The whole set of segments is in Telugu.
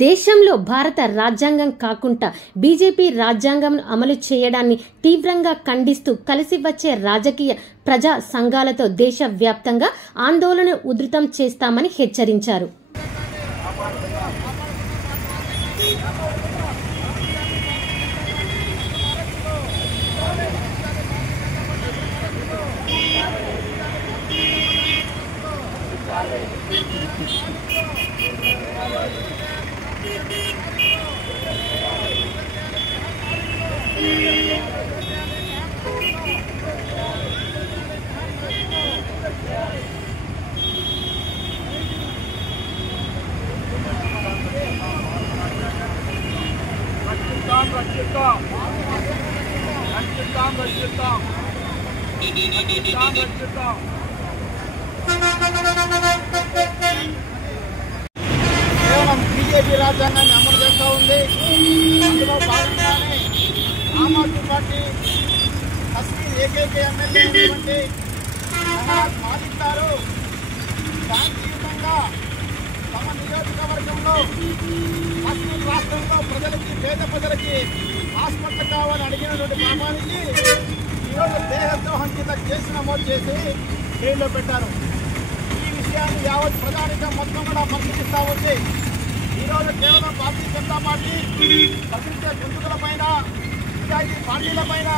దేశంలో భారత రాజ్యాంగం కాకుండా బీజేపీ రాజ్యాంగం అమలు చేయడాన్ని తీవ్రంగా ఖండిస్తూ కలిసి వచ్చే రాజకీయ ప్రజా సంఘాలతో దేశవ్యాప్తంగా ఆందోళన ఉధృతం చేస్తామని హెచ్చరించారు. కేవలం బీజేపీ రాజ్యాంగాన్ని అమలు చేస్తూ ఉంది. అందులో భాగంగానే ఆమ్ ఆద్మీ పార్టీ కశ్మీర్ ఏకైక ఎమ్మెల్యే అయినటువంటి మాలిక్ గారు శాంతియుతంగా తమ నియోజకవర్గంలో కశ్మీర్ రాష్ట్రంలో ప్రజలకి పేద ప్రజలకి హాస్పిటల్ కావాలని అడిగినటువంటి క్రమానికి ఈరోజు దేహద్రోహం కింద కేసు నమోదు చేసి జైల్లో పెట్టారు. ఈ విషయాన్ని యావత్ ప్రజానికం మొత్తం కూడా పరిశీలిస్తూ ఉంది. ఈరోజు కేవలం భారతీయ జనతా పార్టీ ప్రతినిధి గొంతుకుల పైన నిజాయితీ పార్టీల పైన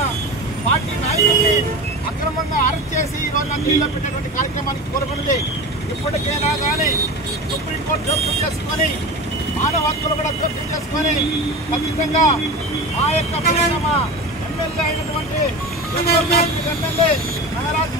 పార్టీ నాయకుల్ని అక్రమంగా అరెస్ట్ చేసి ఈరోజు జైల్లో పెట్టేటువంటి కార్యక్రమానికి కోరుకున్నది. ఇప్పటికైనా కానీ సుప్రీంకోర్టు జోక్యం చేసుకొని మానవ హక్కులు కూడా జోక్యం చేసుకొని ఖచ్చితంగా ఆ యొక్క ఎమ్మెల్యే అయినటువంటి ఎమ్మెల్యే నాగరాజ్